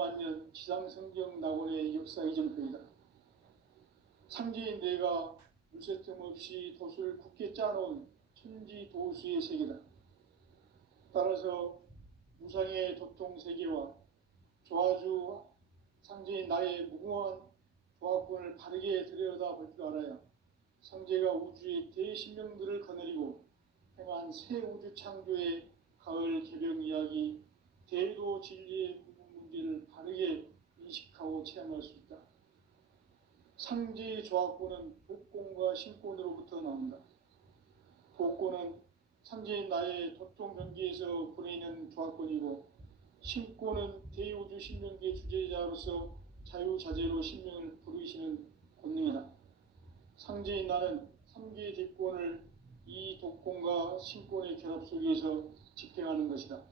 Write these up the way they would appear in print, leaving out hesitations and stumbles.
5만 년 지상성경 낙원의 역사 이정표이다. 상제인 내가 물새 틈 없이 돛을 굳게 짜놓은 천지도수의 세계다. 따라서 무상의 도통세계와 조화주 상제인 나의 무궁한 조합권을 바르게 들여다볼 줄 알아야 성제가 우주의 대신명들을 거느리고 행한 새 우주 창조의 가을 개벽 이야기, 대도 진리의 문제를 바르게 인식하고 체험할 수 있다. 상제의 조합권은 복권과 신권으로부터 나온다. 복권은 상제인 나의 도통 경계에서 보내는 조합권이고, 신권은 대우주 신명기의 주제자로서 자유자재로 신명을 부르시는 권능이다. 상제인 나는 3개의 대권을 이 독권과 신권의 결합 속에서 집행하는 것이다.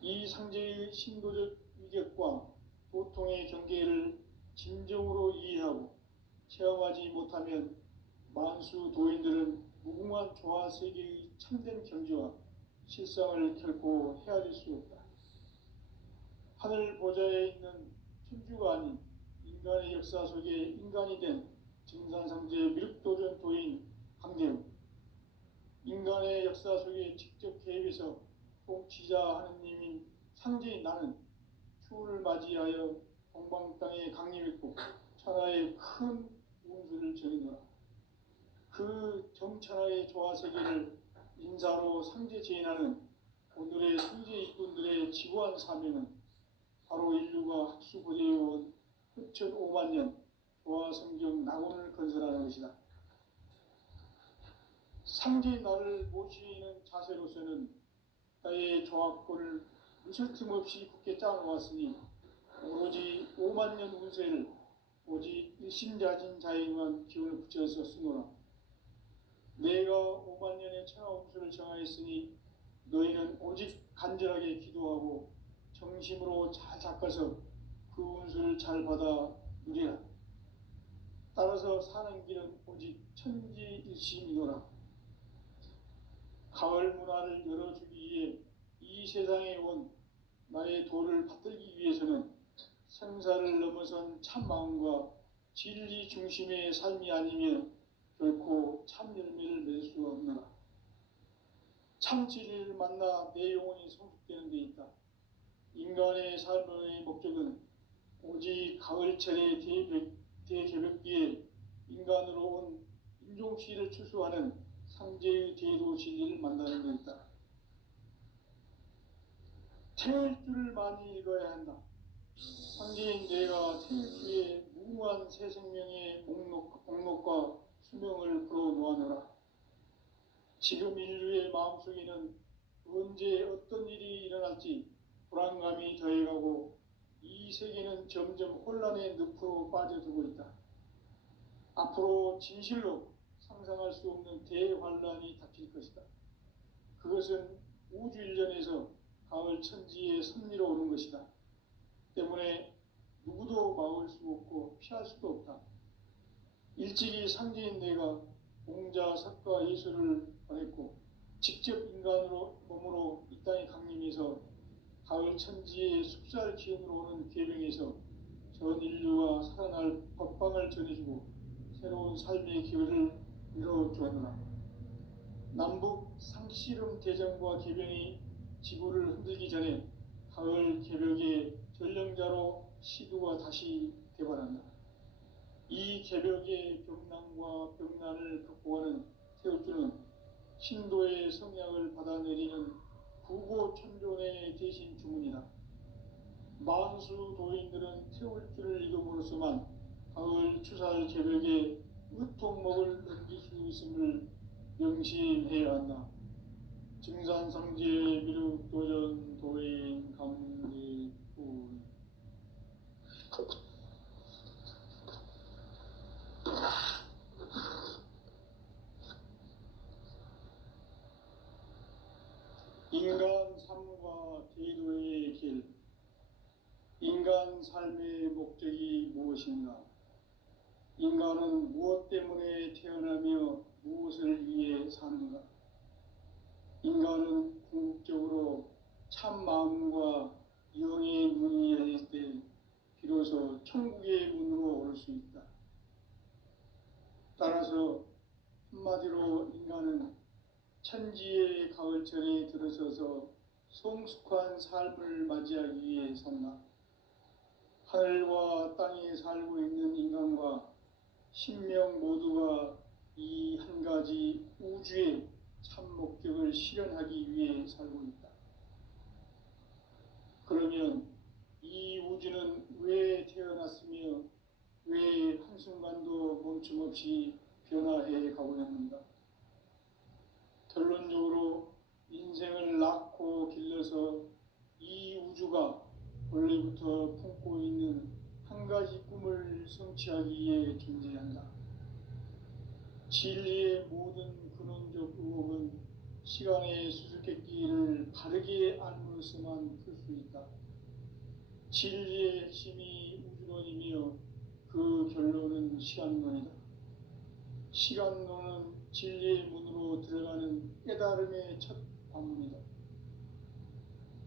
이 상제의 신도적 위격과 도통의 경계를 진정으로 이해하고 체험하지 못하면 만수 도인들은 무궁한 조화 세계의 참된 경지와 실상을 결코 헤아릴 수 없다. 하늘 보좌에 있는 천주가 아닌 인간의 역사 속에 인간이 된 증산상제 미륵도전 도인 강대우, 인간의 역사 속에 직접 개입해서 통치자 하느님인 상제인 나는 추운을 맞이하여 동방 땅에 강림했고 천하의 큰 운수를 정의노라. 그 정천하의 조화세계를 인사로 상제 제인하는 오늘의 상제 일꾼들의 지구한 사명은 바로 인류가 학수고대해온 흡천 5만 년 조화성경 낙원을 건설하는 것이다. 상제인 나를 모시는 자세로서는 나의 조합권을 무슨 틈없이 굳게 짜놓았으니 오로지 5만 년 운세를 오직 일심자진 자에만 기운을 붙여서 쓰노라. 내가 5만 년의 천하 운수를 정하였으니 너희는 오직 간절하게 기도하고 정심으로 잘 닦아서 그 운수를 잘 받아 누리라. 따라서 사는 길은 오직 천지일심이노라. 가을 문화를 열어주기 위해 이 세상에 온 나의 도를 받들기 위해서는 생사를 넘어선 참 마음과 진리 중심의 삶이 아니면 결코 참 열매를 맺을 수가 없노라. 참 진리를 만나 내 영혼이 성숙되는 데 있다. 인간의 삶의 목적은 오직 가을철의 대개벽기에 인간으로 온 인종시를 추수하는 상제의 대도 진리를 만나는 데 있다. 태일주를 많이 읽어야 한다. 상제인 내가 태일주의 무궁한 새 생명의 목록과 수명을 불어놓아노라. 지금 인류의 마음속에는 언제 어떤 일이 일어날지 불안감이 더해가고 이 세계는 점점 혼란의 늪으로 빠져들고 있다. 앞으로 진실로 상상할 수 없는 대환란이 닥칠 것이다. 그것은 우주 일전에서 가을 천지의 섭리로 오는 것이다. 때문에 누구도 막을 수 없고 피할 수도 없다. 일찍이 상제인 내가 공자, 석가, 예수를 보냈고 직접 인간으로 몸으로 이 땅에 강림해서 가을 천지의 숲살 기운으로 오는 계명에서 전 인류가 살아날 법방을 전해주고 새로운 삶의 기회를 이뤄주었노라. 남북 상씨름 대전과 개병이 지구를 흔들기 전에 가을 개벽의 전령자로 시두가 다시 개발한다. 이 개벽의 병난과 병난을 극복하는 태울주는 신도의 성약을 받아내리는 구고천존의 대신 주문이다. 만수 도인들은 태울주를 읽음으로써만 가을 추살 개벽의 의통목을 넘길 수 있음을 명심해야 한다. 증산상제 미륵도전 도인 강대우. 인간 삶과 대도의 길. 인간 삶의 목적이 무엇인가? 인간은 무엇 때문에 태어나며 무엇을 위해 사는가? 인간은 궁극적으로 참 마음과 영의 따라서 한마디로 인간은 천지의 가을철에 들어서서 성숙한 삶을 맞이하기 위해 산다. 하늘과 땅에 살고 있는 인간과 신명 모두가 이 한 가지 우주의 참 목적을 실현하기 위해 살고 있다. 그러면 이 우주는 왜 태어났으며 왜 한순간도 멈춤없이 변화해 가고 있는가? 결론적으로 인생을 낳고 길러서 이 우주가 원래부터 품고 있는 한 가지 꿈을 성취하기 위해 존재한다. 진리의 모든 근원적 의혹은 시간의 수수께끼를 바르게 알므로서만 풀 수 있다. 진리의 핵심이 우주론이며 그 결론은 시간론이다. 시간론은 진리의 문으로 들어가는 깨달음의 첫 관문이다.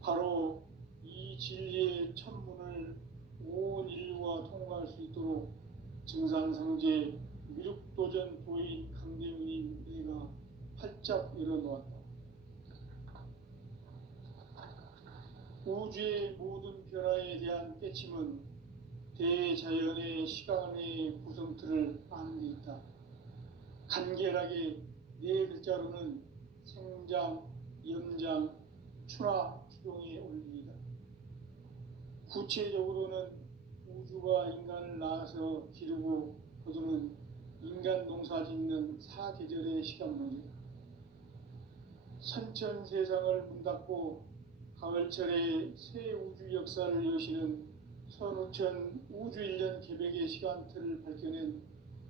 바로 이 진리의 첫 문을 온 인류가 통과할 수 있도록 증산상제 미륵도전 도인 강대훈이 내가 활짝 열어놓았다. 우주의 모든 변화에 대한 깨침은 대자연의 시간의 구성틀을 아는 데 있다. 간결하게 네 글자로는 생장, 염장, 추나 추동의 원리이다. 구체적으로는 우주가 인간을 낳아서 기르고 거두는 인간 농사 짓는 사계절의 시간론이다. 선천 세상을 문 닫고 가을철에 새 우주 역사를 여시는 선우천 우주 1년 개백의 시간틀을 밝혀낸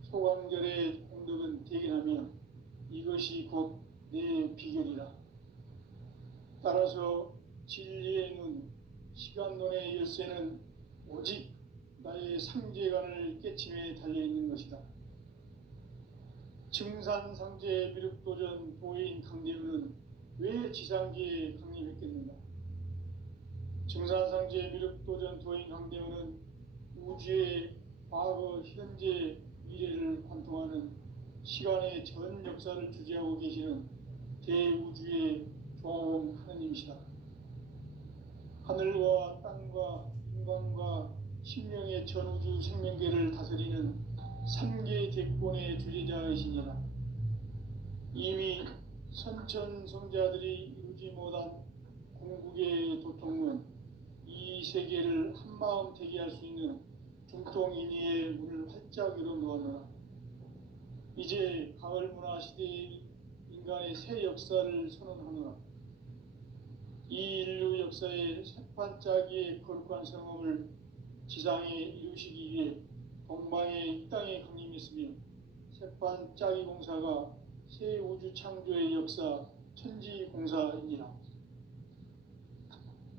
소강절의 공덕은 대견하며 이것이 곧 내 비결이라. 따라서 진리의 눈, 시간론의 열쇠는 오직 나의 상제관을 깨침에 달려있는 것이다. 증산상제 미륵도전 도인 강대훈은 왜 지상계에 강림했겠는가? 증산상제 미륵도전 도인 강대훈은 우주의 과거, 현재, 미래를 관통하는 시간의 전 역사를 주재하고 계시는 대우주의 조화원 하느님이시다. 하늘과 땅과 인간과 신명의 전우주 생명계를 다스리는 3계 대권의 주제자이시니라. 이미 선천성자들이 이루지 못한 궁극의 도통은 이 세계를 한마음 되게 할 수 있는 중통인의의 문을 활짝 열어놓았노라. 이제 가을 문화 시대의 인간의 새 역사를 선언하노라. 이 인류 역사의 새판짜기의 거룩한 성험을 지상에 이루시기 위해 동방의 이 땅에 강림했으며 새판짜기 공사가 새 우주 창조의 역사 천지공사이니라.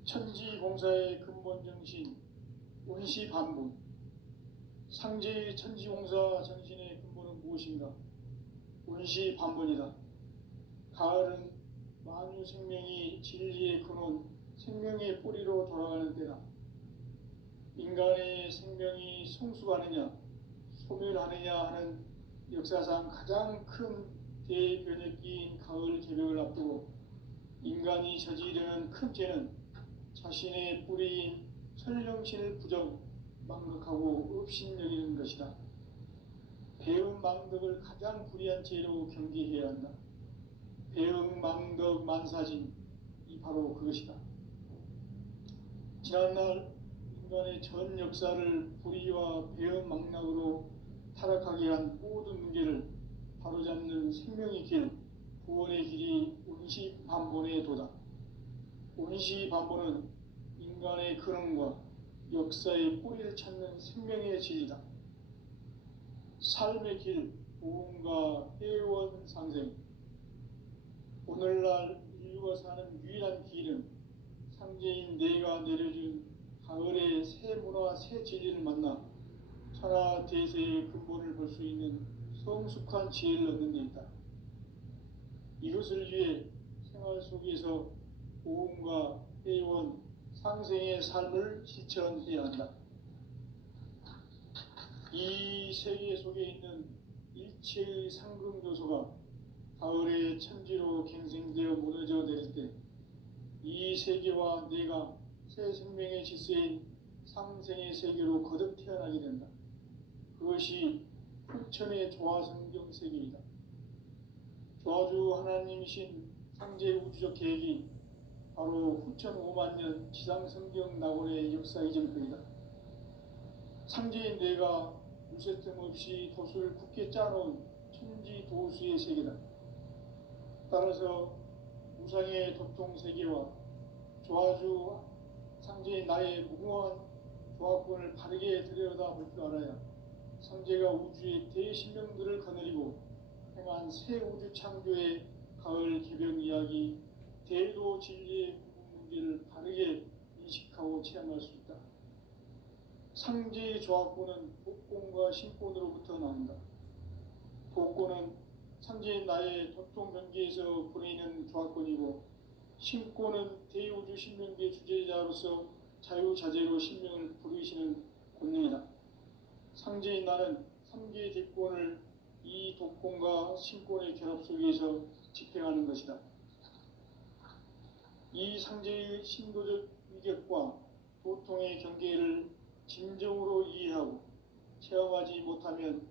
천지공사의 근본 정신 원시반분, 상제의 천지공사 정신의 근본은 무엇인가? 원시반분이다. 가을은 만유 생명이 진리의 근원, 생명의 뿌리로 돌아가는 때다. 인간의 생명이 성숙하느냐, 소멸하느냐 하는 역사상 가장 큰 대변혁기인 가을 개벽을 앞두고 인간이 저지르는 큰 죄는 자신의 뿌리인 설령신을 부정, 망극하고 업신여기는 것이다. 배음 망덕을 가장 불의한 죄로 경계해야 한다. 배음 망덕 만사진, 이 바로 그것이다. 지난날 인간의 전 역사를 불의와 배음 망락으로 타락하게 한 모든 문제를 바로잡는 생명의 길, 구원의 길이 원시반본의 도다. 원시반본은 인간의 근원과 역사의 뿌리를 찾는 생명의 진리다. 삶의 길, 보험과 회원 상생. 오늘날 인류가 사는 유일한 길은 상제인 내가 내려준 가을의 새 문화, 새 진리를 만나 천하 대세의 근본을 볼 수 있는 성숙한 지혜를 얻는 데 있다. 이것을 위해 생활 속에서 보험과 회원, 상생의 삶을 실천해야 한다. 이 세계 속에 있는 일체의 상금교소가 가을의 천지로 갱생되어 무너져 내릴 때 이 세계와 내가 새 생명의 질서인 상생의 세계로 거듭 태어나게 된다. 그것이 후천의 조화성경 세계이다. 조화주 하나님이신 상제 우주적 계획이 바로 후천 5만 년 지상성경 낙원의 역사 이전편이다. 상제인 내가 무쇠 틈 없이 돛을 굳게 짜놓은 천지 도수의 세계다. 따라서 우상의 도통세계와 조화주 상제인 나의 무궁한 조화권을 바르게 들여다볼 줄 알아야 상제가 우주의 대신명들을 거느리고 행한 새 우주 창조의 가을 개변 이야기, 대도 진리의 구분 문제를 바르게 인식하고 체험할 수 있다. 상제의 조화권은 복권과 신권으로부터 나온다. 복권은 상제인 나의 도통 경계에서 보내는 조화권이고, 신권은 대우주 신명계 주제자로서 자유자재로 신명을 부르시는 권능이다. 상제인 나는 3개의 대권을 이 독권과 신권의 결합 속에서 집행하는 것이다. 이 상제의 신도적 위격과 도통의 경계를 진정으로 이해하고 체험하지 못하면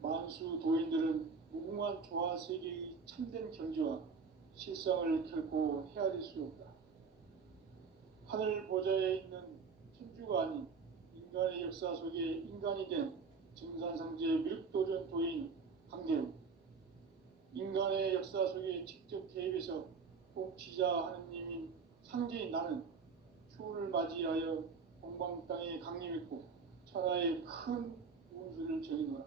만수 도인들은 무궁한 조화 세계의 참된 경지와 실상을 결코 헤아릴 수 없다. 하늘 보좌에 있는 천주가 아닌 인간의 역사 속에 인간이 된 증산상제 미륵도전 도인 강대우, 인간의 역사 속에 직접 개입해서 통치자 하느님인 상제인 나는 추운을 맞이하여 동방 땅에 강림했고 천하의 큰 운수를 정의노라.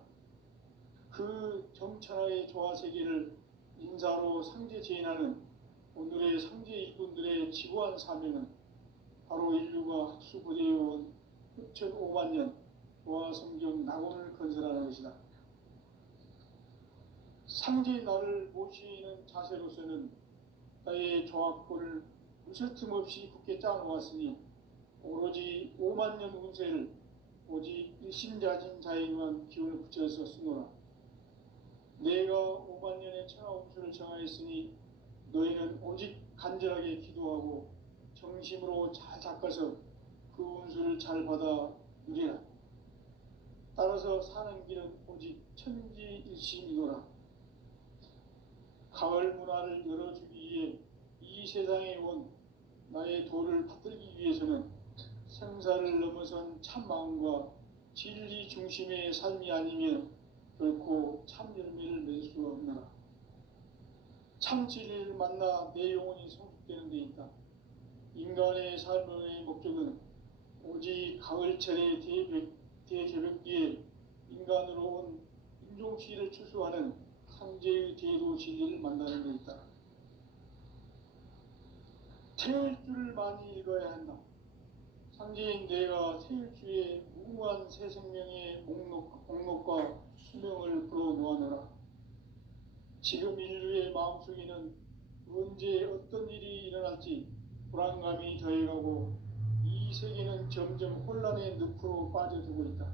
그 정천하의 조화세계를 인사로 상제 제인하는 오늘의 상제 이군들의 지구한 사명은 바로 인류가 학수부대해온 후천 5만 년 조화성경 낙원을 건설하는 것이다. 상제의 나를 모시는 자세로서는 나의 조합권을 무쇠 틈 없이 굳게 짜놓았으니 오로지 5만 년 운세를 오직 일심자진 자에게만 기운을 붙여서 쓰노라. 내가 5만 년의 천하 운수를 정하였으니 너희는 오직 간절하게 기도하고 정심으로 잘 닦아서 그 운수를 잘 받아 누리라. 따라서 사는 길은 오직 천지일심이노라. 가을 문화를 열어주기 위해 이 세상에 온 나의 도를 받들기 위해서는 생사를 넘어선 참마음과 진리 중심의 삶이 아니면 결코 참 열매를 낼 수 없노라. 참 진리를 만나 내 영혼이 성숙되는 데 있다. 인간의 삶의 목적은 오직 가을철의 대개벽기에 인간으로 온 인종시를 추수하는 상제의 대도 진리를 만나는 데 있다. 태일주를 많이 읽어야 한다. 상제인 내가 태일주의 무궁한 새 생명의 목록과 수명을 불어놓아노라. 지금 인류의 마음속에는 언제 어떤 일이 일어날지 불안감이 더해가고 이 세계는 점점 혼란의 늪으로 빠져들고 있다.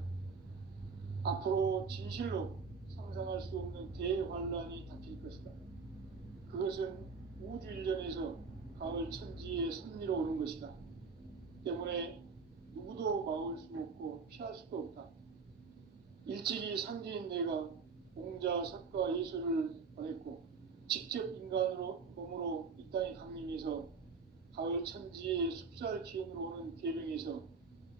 앞으로 진실로 상상할 수 없는 대환란이 닥칠 것이다. 그것은 우주 일전에서 가을 천지의 섭리로 오는 것이다. 때문에 누구도 막을 수 없고 피할 수도 없다. 일찍이 상제인 내가 공자, 석가, 예수를 보냈고 직접 인간으로 몸으로 이 땅에 강림해서 가을 천지의 숲살 기운으로 오는 계명에서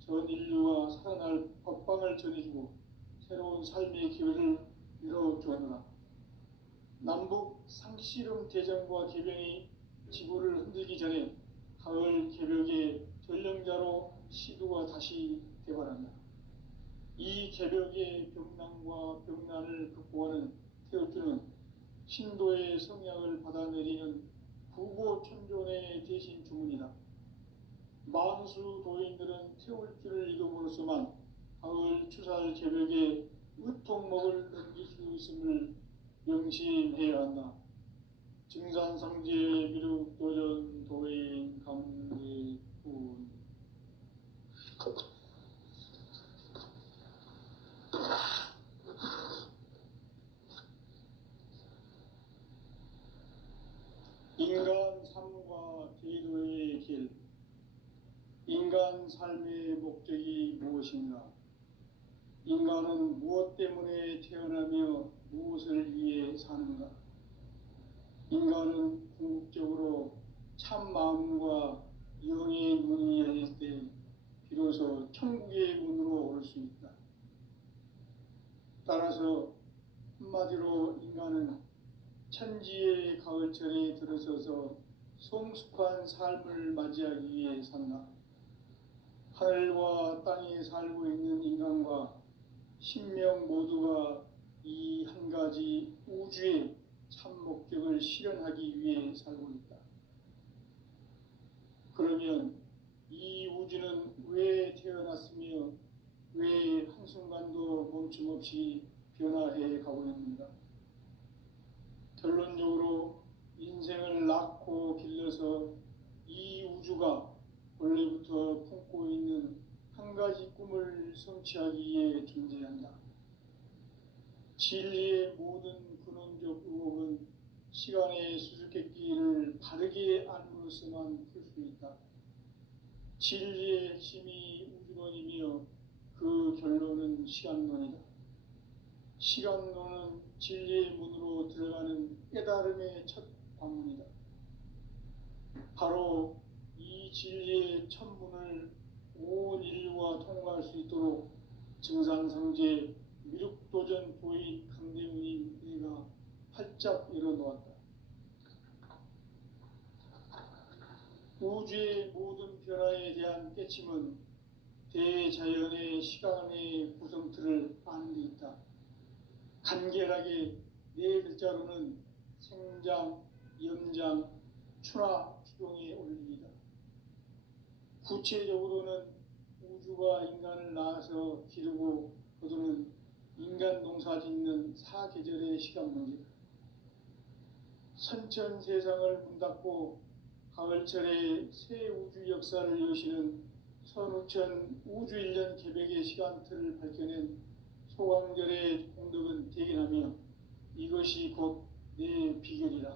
전 인류가 살아날 법방을 전해주고 새로운 삶의 기회를 열어주었노라. 남북 상씨름 대전과 개병이 지구를 흔들기 전에 가을 개벽의 전령자로 시두가 다시 개발한다. 이 개벽의 병난과 병난을 극복하는 태울주는 신도의 성약을 받아내리는 구보천존의 대신 주문이다. 만수 도인들은 태울주를 이름으로서만 가을 추살 개벽에 의통목을 넘길 수 있음을 명심해야 한다. 증산상제 미륵도전 도인 강대군 인간 삶의 목적이 무엇인가? 인간은 무엇 때문에 태어나며 무엇을 위해 사는가? 인간은 궁극적으로 참 마음과 영의 문이 열릴 때 비로소 천국의 문으로 올 수 있다. 따라서 한마디로 인간은 천지의 가을철에 들어서서 성숙한 삶을 맞이하기 위해 산다. 하늘과 땅에 살고 있는 인간과 신명 모두가 이 한 가지 우주의 참 목적을 실현하기 위해 살고 있다. 그러면 이 우주는 왜 태어났으며 왜 한순간도 멈춤없이 변화해 가고 있는가? 결론적으로 인생을 낳고 길러서 이 우주가 원래부터 품고 있는 한 가지 꿈을 성취하기 위해 존재한다. 진리의 모든 근원적 의혹은 시간의 수수께끼를 바르게 알므로써만 풀 수 있다. 진리의 핵심이 우주론이며 그 결론은 시간론이다. 시간론은 진리의 문으로 들어가는 깨달음의 첫 방문이다. 바로 이 진리의 첫 문을 온 인류가 통과할 수 있도록 증산성제 미륵도전 도인 강대문인 내가 활짝 열어놓았다. 우주의 모든 변화에 대한 깨침은 대자연의 시간의 구성틀을 아는 데 있다. 간결하게 네 글자로는 생장, 염장, 추나 추동의 원리이다. 구체적으로는 우주가 인간을 낳아서 기르고 거두는 인간 농사 짓는 사계절의 시간 문제다. 선천 세상을 문 닫고 가을철에 새 우주 역사를 여시는 선우천 우주일년 개백의 시간틀을 밝혀낸 소강절의 공덕은 대견하며 이것이 곧 내 비결이라.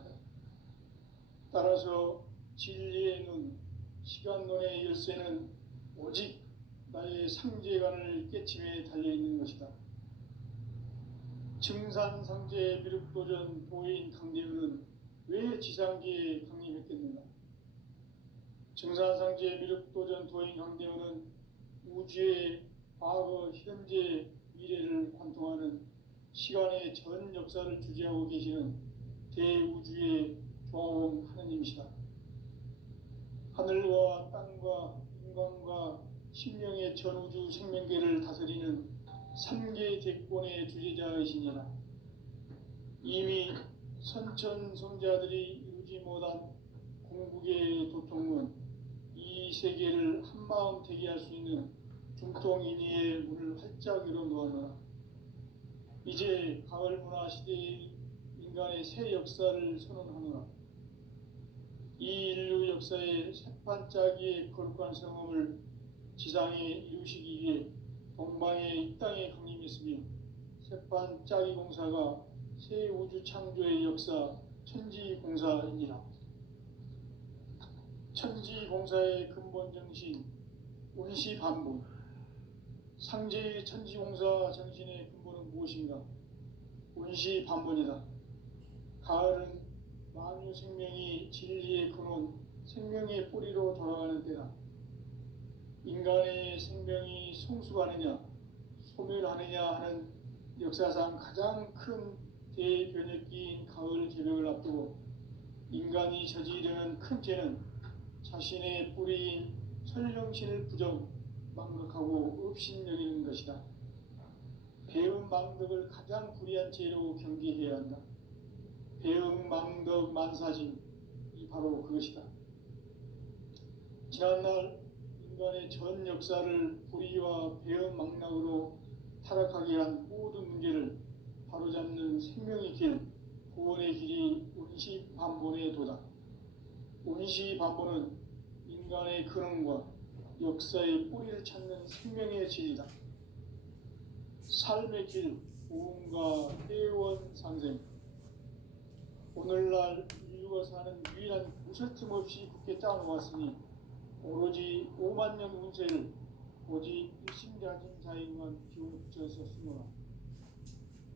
따라서 진리의 눈, 시간론의 열쇠는 오직 나의 상제관을 깨침에 달려있는 것이다. 증산상제 미륵도전 도인 강대현은 왜 지상계에 강림했겠는가? 증산상제 미륵도전 도인 강대현은 우주의 과거, 현재, 미래를 관통하는 시간의 전 역사를 주재하고 계시는 대우주의 조화원 하느님이시다. 하늘과 땅과 인간과 신명의 전우주 생명계를 다스리는 삼계 대권의 주재자이시니라. 이미 선천성자들이 이루지 못한 궁극의 도통은 이 세계를 한마음 되게 할 수 있는 중통인의의 문을 활짝 열어놓았노라. 이제 가을 문화 시대의 인간의 새 역사를 선언하노라. 이 인류 역사의 새판짜기의 거룩한 성험을 지상에 이루시기 위해 동방의 이 땅에 강림했으며 새판짜기 공사가 새 우주 창조의 역사 천지공사이니라. 천지공사의 근본 정신 운시반본. 상제의 천지공사 정신의 근본은 무엇인가? 운시반본이다. 가을은 만유 생명이 진리의 근원, 생명의 뿌리로 돌아가는 때다. 인간의 생명이 성숙하느냐, 소멸하느냐 하는 역사상 가장 큰 대변혁기인 가을 개벽을 앞두고 인간이 저지르는 큰 죄는 자신의 뿌리인 설령신을 부정, 망각하고 업신여기는 것이다. 배은 망덕을 가장 불의한 죄로 경계해야 한다. 배은 망덕 만사짐이 바로 그것이다. 지난날 인간의 전 역사를 불의와 배은 망락으로 타락하게 한 모든 문제를 바로잡는 생명의 길, 구원의 길이 운시반본의 도다. 운시반본은 인간의 근원과 역사의 뿌리를 찾는 생명의 진리다. 삶의 길, 부흥과 회원 상생. 오늘날 인류가 사는 유일한 무설틈 없이 굳게 짜놓았으니 오로지 5만 년 운세를 오직 일심가진 자에게만 비워주어서 쓰노라.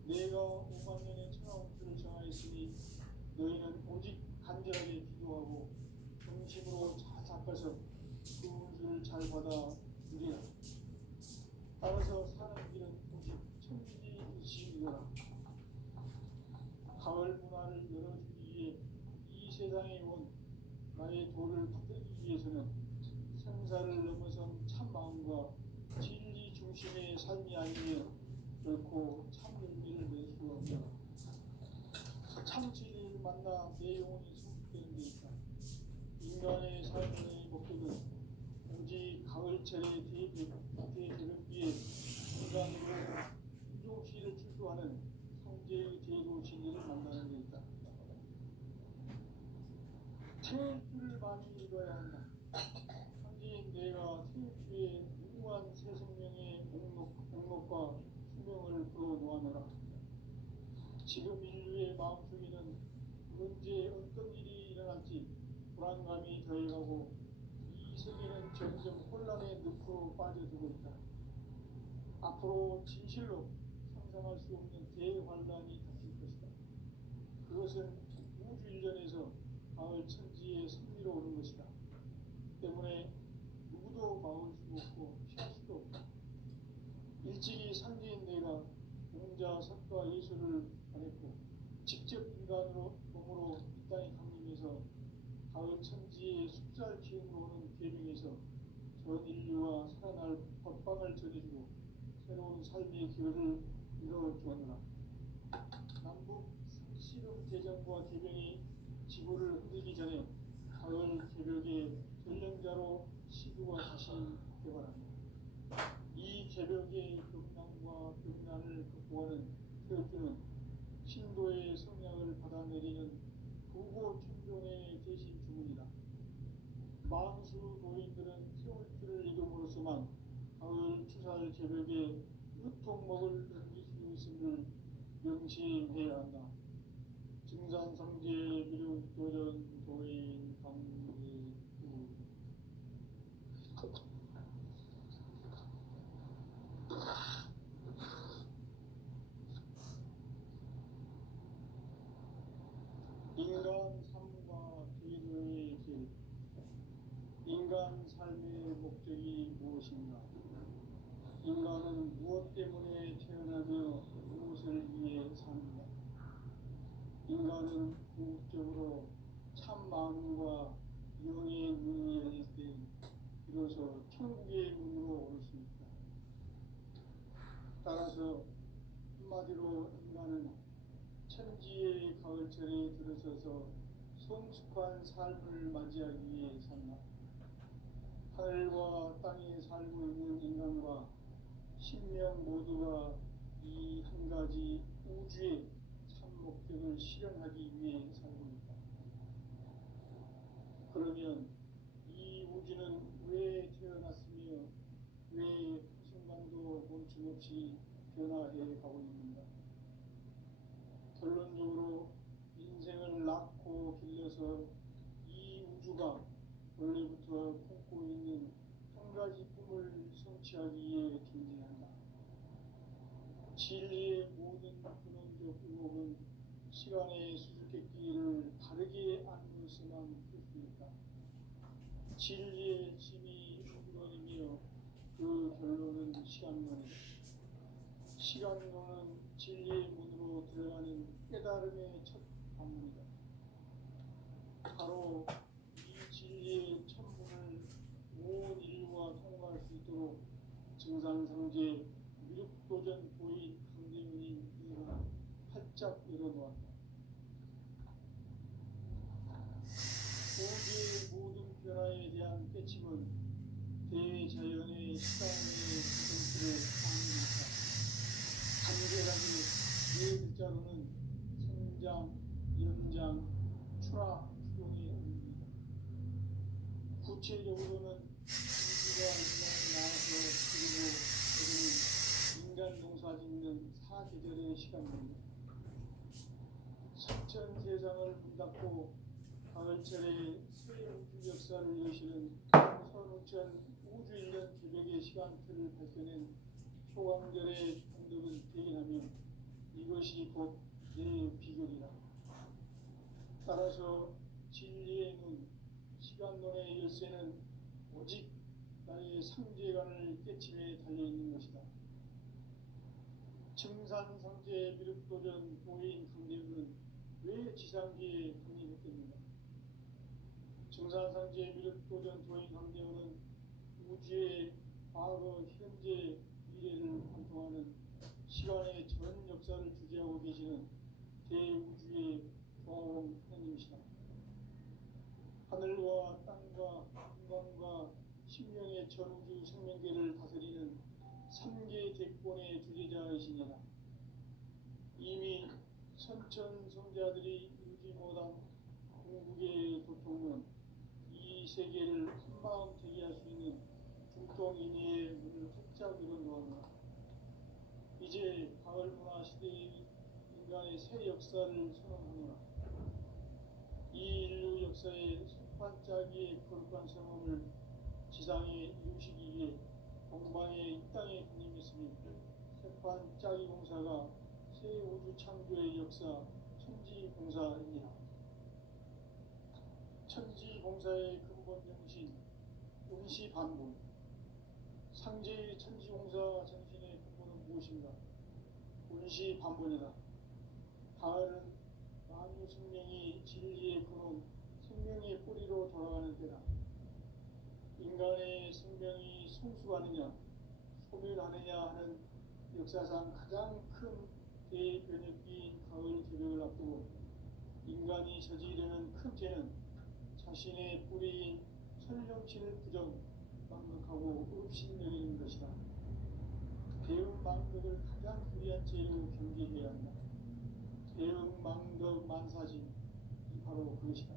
내가 5만 년의 천하 운수를 정하였으니 너희는 오직 간절하게 기도하고 정심으로 잘 닦아서 그 운수를 잘 받아 누리라. 따라서 사는 길은 오직 천지이시니라. 가을 문화를 열어주기 위해 이 세상에 온 나의 도를 받들기 위해서는 생사를 넘어선 참 마음과 진리 중심의 삶이 아니면 결코 참 열매를 낼 수 없다. 참 진리를 만나 내 영혼이 성숙되는 데 있다. 인간의 삶의 목적은 오직 가을철의 대개벽비에 인간으로 유종시를 출소하는 성제의 대도 진리를 만나는 데 있다. 태일주를 많이 읽어야 한다. 상지인 내가 태일주에 무궁한 새 생명의 목록과 수명을 불어놓아노라. 지금 인류의 마음속에는 언제 어떤 일이 일어날지 불안감이 더해가고 이 세계는 점점 혼란의 늪으로 빠져들고 있다. 앞으로 진실로 상상할 수 없는 대환란이 닥칠 것이다. 그것은 우주 일전에서 가을 천지의 승리로 오는 것이다. 때문에 누구도 막을 수 없고 피할 수도 없다. 일찍이 상제인 내가 공자, 석가, 예수를 보냈고 직접 인간으로 몸으로 이 땅에 강림해서 가을 천지의 숲살 기운으로 오는 계명에서 전 인류와 살아날 법방을 전해주고 새로운 삶의 기회를 이뤄주었노라. 남북 씨름 대전과 개병이 지구를 흔들기 전에 가을 개벽의 전령자로 시두가 다시 개발합니다. 이 개벽의 극난과 극난을 극복하는 태울주는 신도의 성약을 받아내리는 부고 천종의 대신 주문이다. 만수 도인들은 태울주를 이름으로서만 가을 추살 개벽에 으통먹을 넘길 수 있음을 명심해야 한다. 증산성제 미륵도전 도인 강제구 인간 삶과 기도의 길. 인간 삶의 목적이 무엇인가? 인간은 무엇 때문에 태어나며 무엇을 위해 사는가? 인간은 궁극적으로 참 마음과 영의 문이 열릴 때 비로소 천국의 문으로 오를 수 있다. 따라서 한마디로 인간은 천지의 가을철에 들어서서 성숙한 삶을 맞이하기 위해 산다. 하늘과 땅에 살고 있는 인간과 신명 모두가 이 한 가지 우주의 참 목적을 실현하기 위해 살고 있다. 그러면 이 우주는 왜 태어났으며 왜 순간도 멈춤없이 변화해 가고 있는가? 결론적으로 인생을 낳고 길러서 이 우주가 원래부터 품고 있는 한 가지 꿈을 성취하기 위해 존재한다. 진리의 모든 근원적 의혹은 시간의 수수께끼를 바르게 안으로서만 풀 수 있다. 진리의 핵심이 근원이며 그 결론은 시간론이다. 시간론은 진리의 문으로 들어가는 깨달음의 첫 방문이다. 바로 이 진리의 첫 문을 온 인류가 통과할 수 있도록 증산성제 미륵도전 도인 강대문인 이가 활짝 열어놓았다. 우주의 모든 변화에 대한 깨침은 대자연의 시간의 조정치를 포함합니다. 간결하게 네 글자로는 생장, 연장, 출하, 추동의 의미입니다. 구체적으로는 우주가 인간을 낳아서 그리고 인간 농사 짓는 사계절의 시간입니다. 석천 세상을 문 닫고 가을철에 새 우주 역사를 여시는 천우천 우주 일년 기백의 시간표를 밝혀낸 초강절의 공덕은 대견하며 이것이 곧 내 비결이라. 따라서 진리의 눈, 시간론의 열쇠는 오직 나의 상제관을 깨침에 달려있는 것이다. 증산상제 미륵도전 도인 강대우는 왜 지상기에 강림했겠는가? 증산상제 미륵도전 도인 강대우는 우주의 과거, 현재, 미래를 관통하는 시간의 전 역사를 주재하고 계시는 대우주의 조화원 하나님이시다. 하늘과 땅과 인간과 신명의 전우주 생명계를 다스리는 삼계 대권의 주제자이시니라. 이미 선천성자들이 이루지 못한 궁극의 도통은 이 세계를 한마음 되게 할 수 있는 중동인의의 문을 활짝 열어놓았노라. 이제 가을 문화 시대의 인간의 새 역사를 선언하노라. 이 인류 역사의 반짝이의 거룩한 성험을 지상에 이루시기 위해 동방의 이 땅에 군림했으니 새반짝이 공사가 새 우주 창조의 역사 천지공사입니다. 천지공사의 근본 정신 운시반본. 상제의 천지공사 정신의 근본은 무엇인가? 운시반본이다. 가을은 만유 생명이 진리의 근원, 생명의 뿌리로 돌아가는 때다. 인간의 생명이 성숙하느냐, 소멸하느냐 하는 역사상 가장 큰 대변혁기인 가을 개벽을 앞두고 인간이 저지르는 큰 죄는 자신의 뿌리인 천령신을 부정, 망각하고 없신여기는 것이다. 배움 망덕을 가장 불리한 죄로 경계해야 한다. 배움 망덕 만사진, 바로 그것이다.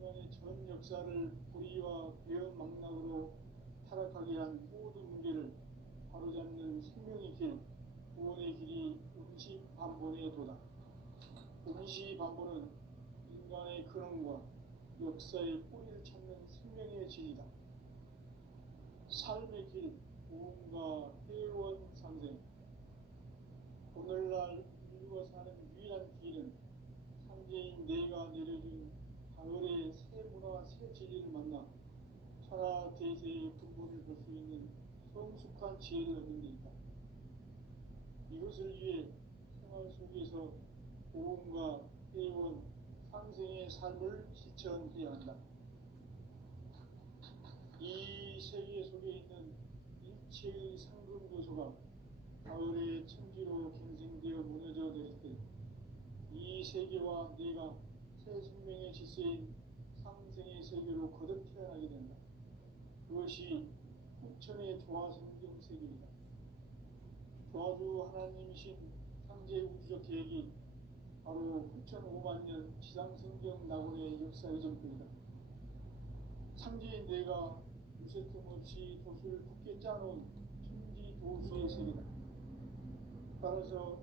인간의 전 역사를 불의와 배움 망락으로 타락하게 한 모든 문제를 바로잡는 생명의 길, 구원의 길이 운시반본의 도다. 운시반본은 인간의 근원과 역사의 뿌리를 찾는 생명의 진이다. 삶의 길, 구원과 회원 상생. 오늘날 인류가 사는 유일한 길은 상제인 내가 내려준 가을의 새 문화, 새 진리를 만나 천하 대세의 근본을 볼 수 있는 성숙한 지혜를 얻는 데 있다. 이것을 위해 생활 속에서 보험과 회원, 상생의 삶을 실천해야 한다. 이 세계 속에 있는 일체의 상금 요소가 가을의 천지로 갱생되어 무너져 내릴 때 이 세계와 내가 새 생명의 질서인 상생의 세계로 거듭 태어나게 된다. 그것이 후천의 조화성경 세계이다. 조화주 하나님이신 상제 우주적 계획이 바로 후천 5만 년 지상성경 낙원의 역사의 전표이다. 상제인 내가 무쇠 틈 없이 도수를 굳게 짜놓은 천지 도수의 세계다. 따라서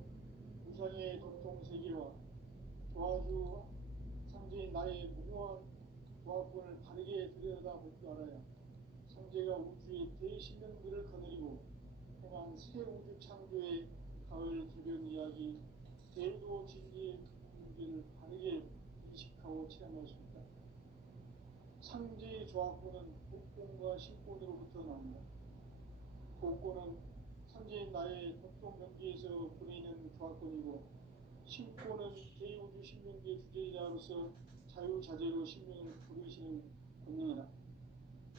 우상의 도통 세계와 조화주 상제인 나의 무모한 조화권을 바르게 들여다볼 줄 알아야 상제가 우주의 대신령들을 거느리고 행한 새 우주 창조의 가을 기변 이야기, 대도 진리의 문제를 바르게 인식하고 체험할 수 있다. 상제의 조화권은 복권과 신권으로부터 나온다. 복권은 상제인 나의 도통 경계에서 보내는 조화권이고, 신권은 대우주 신명계 주제자로서 자유자재로 신명을 부르시는 권능이다.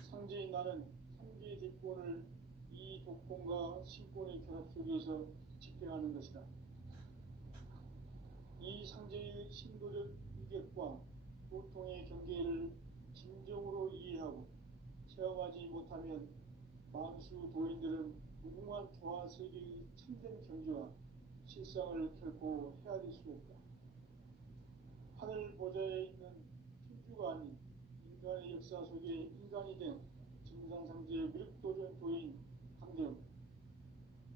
상제인 나는 상제의 대권을 이 독권과 신권의 결합 속에서 집행하는 것이다. 이 상제의 신도적 위격과 고통의 경계를 진정으로 이해하고 체험하지 못하면 만수 도인들은 무궁한 조화세계의 참된 경지와 실상을 결코 헤아릴 수 없다. 하늘 보좌에 있는 천주가 아닌 인간의 역사 속에 인간이 된 증산상제의 미륵도전 도인 강대우,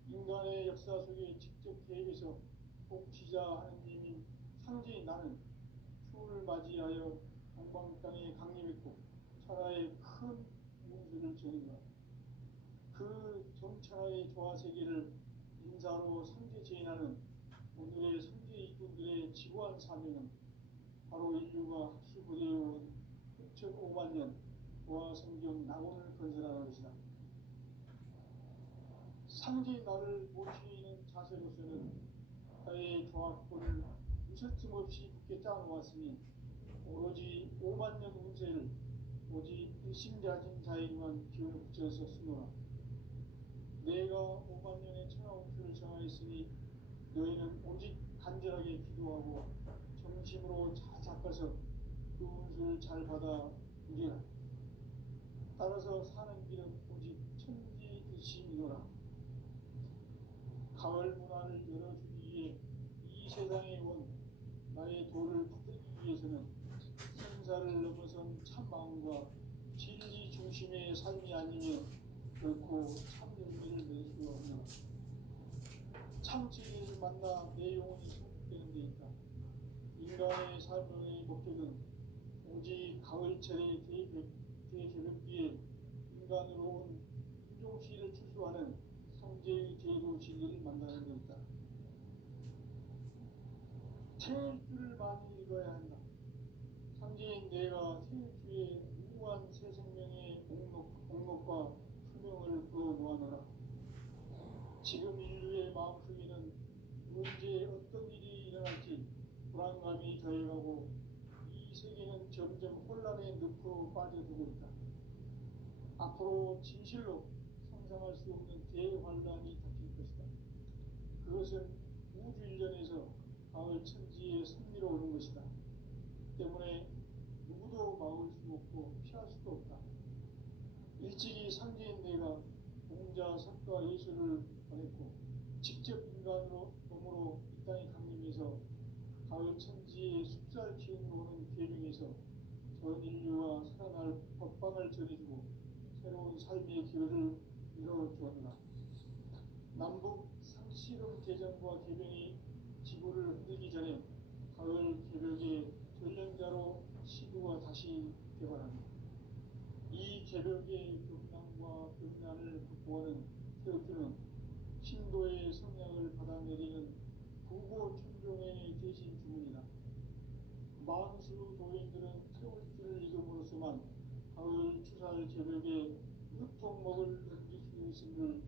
인간의 역사 속에 직접 개입해서 통치자 하느님인 상제인 나는 추을 맞이하여 동방 땅에 강림했고 천하의 큰 문수를 지는가. 그 정천하의 조화세계를 인사로 상제제인하는 오늘의 선제 이분들의 지구한 사명은 바로 인류가 학수부대해온 6,500만 년 조화성경 낙원을 건설하는 것이다. 상제 나를 모시는 자세로서는 나의 조합권을 무설틈 없이 굳게 짜놓았으니 오로지 5만 년 운세를 오직 일심가진 자에게만 기운을 붙여서 쓰노라. 내가 5만 년의 천하 운수를 정하였으니 너희는 오직 간절하게 기도하고 정심으로 잘 닦아서 그 운수를 잘 받아 누리라. 따라서 사는 길은 오직 천지 드심이노라. 가을 문화를 열어주기 위해 이 세상에 온 나의 도를 받들기 위해서는 생사를 넘어선 참 마음과 진리 중심의 삶이 아니면 결코 참 열매를 낼 수 없노라. 참 진리를 만나 내 영혼이 성숙되는 데 있다. 인간의 삶의 목적은 오직 가을철의 대개벽기에 인간으로 온 인종시를 추수하는 성제의 제도 진리를 만나는 데 있다. 태일주를 많이 읽어야 한다. 상제인 내가 태일주의 무한 새 생명의 목록과 수명을 불어놓아노라. 지금 인류의 마음속에는 언제 어떤 일이 일어날지 불안감이 더해가고 이 세계는 점점 혼란의 늪으로 빠져들고 있다. 앞으로 진실로 상상할 수 없는 대환란이 닥칠 것이다. 그것은 우주 일전에서 가을 천지의 섭리로 오는 것이다. 때문에 누구도 막을 수 없고 피할 수도 없다. 일찍이 상제인 내가 공자, 석가, 예수를 보냈고 직접 인간으로 몸으로 이 땅에 강림해서 가을 천지의 숲살 기운으로 오는 계명에서 전 인류와 살아날 법방을 전해주고 새로운 삶의 기회를 열어주었노라. 남북 상씨름 개정과 개병이 지구를 흔들기 전에 가을 개벽의 전령자로 시구가 다시 개발합니다. 이 개벽의 극난과 극난을 극복하는 태극주는 신도의 성량을 받아내리는 부고천종의 대신 주문이다. 만수 도인들은 태울주를 읽음으로써만 가을 추살 개벽의 으통목을 넘길 수 있음을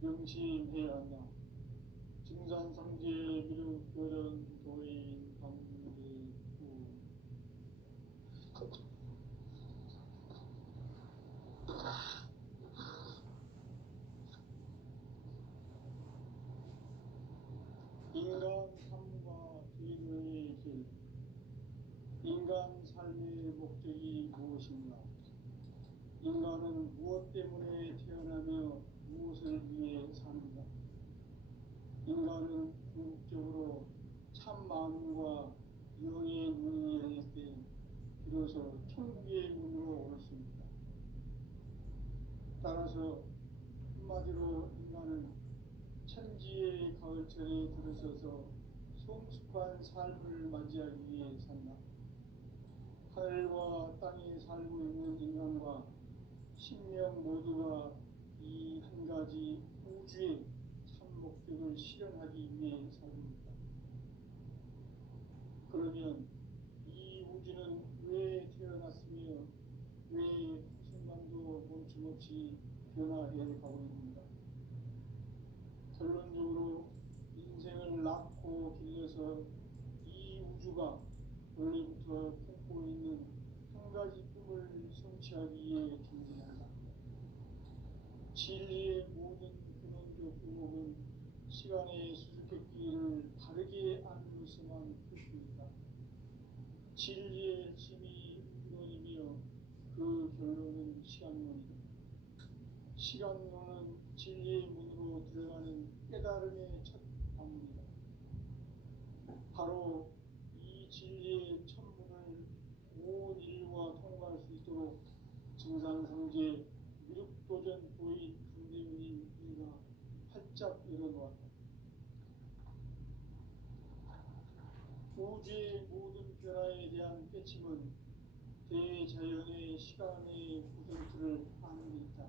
명심해야 한다. 증산상제 비록 교련 도인 강대구 인간 삶과 제도의 길. 인간 삶의 목적이 무엇인가? 인간은 무엇 때문에 태어나며 무엇을 위해 사는가? 인간은 궁극적으로 참 마음과 영의 문이 열릴 때 비로소 천국의 문으로 올 수 있다. 따라서 한마디로 인간은 천지의 가을철에 들어서서 성숙한 삶을 맞이하기 위해 산다. 하늘과 땅에 살고 있는 인간과 신명 모두가 이 한 가지 우주의 참 목적을 실현하기 위해 삽니다. 그러면 이 우주는 왜 태어났으며 왜 순간도 멈춤없이 변화해 가고 있는가? 결론적으로 인생을 낳고 길러서 이 우주가 원래부터 품고 있는 한 가지 꿈을 성취하기 위해 존재한다. 진리의 모든 근원적 의목은 시간의 수수께끼를 바르게 안으로서만 풀 수 있다. 진리의 핵심이 근원이며 그 결론은 시간론이다. 시간론은 진리의 문으로 들어가는 깨달음의 첫 방문이다. 바로 이 진리의 첫문을 온 인류가 통과할 수 있도록 증산상제 미륵도전 도인 강대문인 이가 활짝 열어놓았다. 우주의 모든 변화에 대한 깨침은 대자연의 시간의 구전투를 아는 데 있다.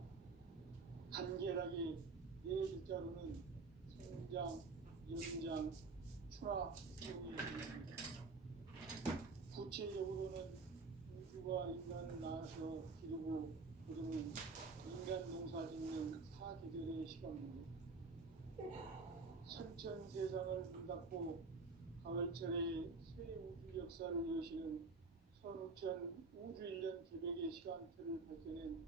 간결하게 네 글자로는 생장, 연장, 추락, 용이 있습니다. 구체적으로는 우주가 인간을 낳아서 기르고 거두는 인간 농사 짓는 사계절의 시간입니다. 선천 세상을 문 닫고 가을철에 새 우주 역사를 여시는 선우천 우주일년 개백의 시간표를 밝혀낸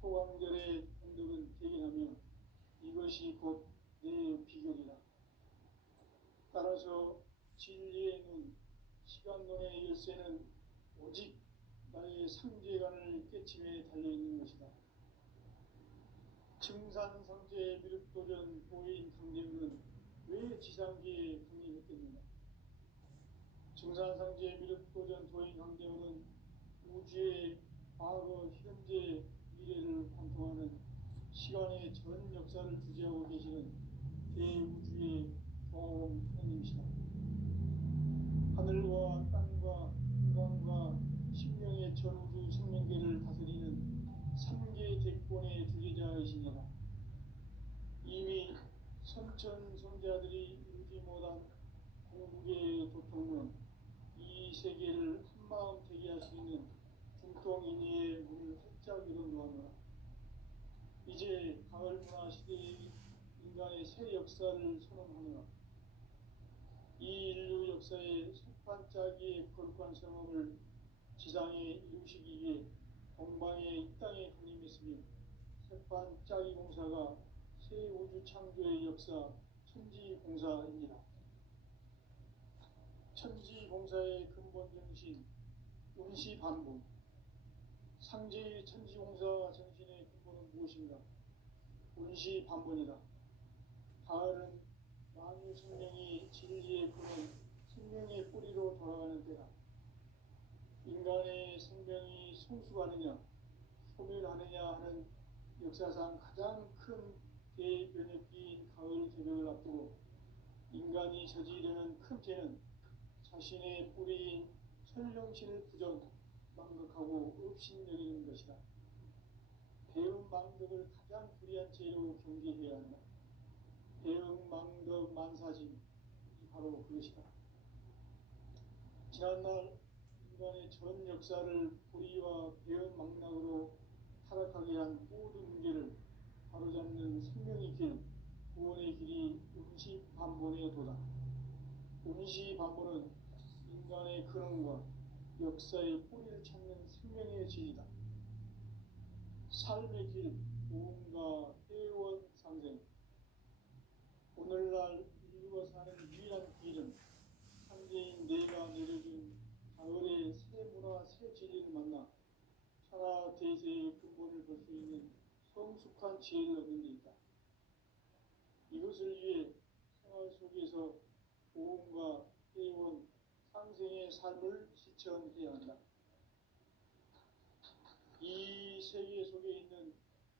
소강절의 공덕은 대견하며 이것이 곧 내 비결이다. 따라서 진리의 눈, 시간론의 열쇠는 오직 나의 상제관을 깨침에 달려있는 것이다. 증산상제 미륵도전 도인 강대우는 왜 지상계에 군림했겠느냐. 증산상제 미륵도전 도인 강대우는 우주의 과거, 현재, 미래를 관통하는 시간의 전 역사를 주재하고 계시는 대우주의 조음 하느님이시다. 하늘과 땅과 인간과 신명의 전우주 생명계를 다스리는 삼계 대권의 주제자이시니라. 이미 선천성자들이 이루지 못한 공국의 도통은 이 세계를 한마음 되게 할 수 있는 중통인의의 문을 활짝 열어놓았노라. 이제 가을 문화 시대의 인간의 새 역사를 선언하노라. 이 인류 역사의 석반짜기의 거룩한 성업을 지상에 이루시기 위해 동방의 이 땅에 군림했으며 석반짜기 공사가 새 우주 창조의 역사 천지공사입니다. 천지공사의 근본 정신 운시반본. 상제의 천지공사 정신의 근본은 무엇인가? 운시반본이다. 가을은 만유 생명이 진리의 근원, 생명의 뿌리로 돌아가는 때다. 인간의 생명이 성숙하느냐, 소멸하느냐 하는 역사상 가장 큰 대변혁기인 가을 개벽을 앞두고 인간이 저지르는 큰 죄는 자신의 뿌리인 설령신을 부정, 망각하고 업신여기는 것이다. 배움 망덕을 가장 불의한 죄로 경계해야 한다. 배움 망덕 만사짐이 바로 그것이다. 지난날 인간의 전 역사를 불의와 배움 망락으로 타락하게 한 모든 문제를 바로잡는 생명의 길, 구원의 길이 운시반본의 도다. 운시반본은 인간의 근원과 역사의 뿌리를 찾는 생명의 질이다. 삶의 길, 무언가 회원 상생. 오늘날 인류가 사는 유일한 길은 상제인 내가 내려준 가을의 새 문화, 새 진리를 만나 천하 대세의 근본을 볼 수 있는 성숙한 지혜를 얻는 데 있다. 이것을 위해 생활 속에서 보험과 회원, 상생의 삶을 실천해야 한다. 이 세계 속에 있는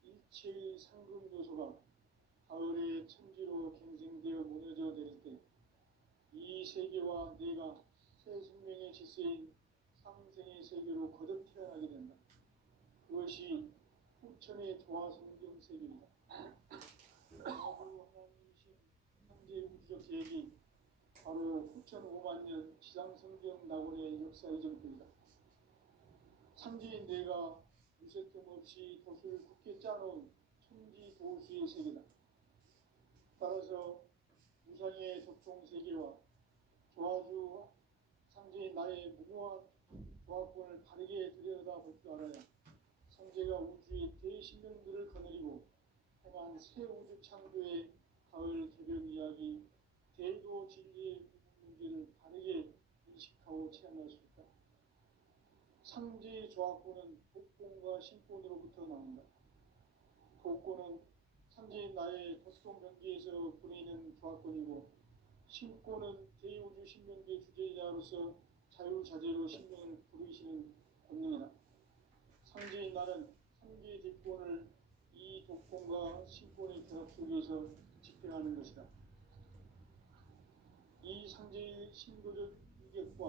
일체의 상금 요소가 가을의 천지로 갱생되어 무너져 내릴 때 이 세계와 내가 새 생명의 질서인 상생의 세계로 거듭 태어나게 된다. 그것이 후천의 조화성경 세계이다. 하나님이신 현재 우주적 계획이 바로 후천 5만 년 지상성경 낙원의 역사의 정표이다. 상제인 내가 무쇠뜸 없이 돛을 굳게 짜놓은 천지 도수의 세계다. 따라서 무상의 도통 세계와 조화주 상제인 나의 무모한 조화권을 바르게 들여다볼 줄 알아야 상제가 우주의 대신명들을 거느리고 행한 새 우주 창조의 가을 개벽 이야기, 대도 진리의 문제를 바르게 인식하고 체험할 수 있다. 상제의 조화권은 복권과 신권으로부터 나온다. 복권은 상제인 나의 도수통 경계에서 부리는 조화권이고, 신권은 대우주 신명계 주제자로서 자유자재로 신명을 부르시는 권능이다. 상제인 나는 상계의 대권을 이 독권과 신권의 결합 속에서 집행하는 것이다. 이 상제의 신도적 위격과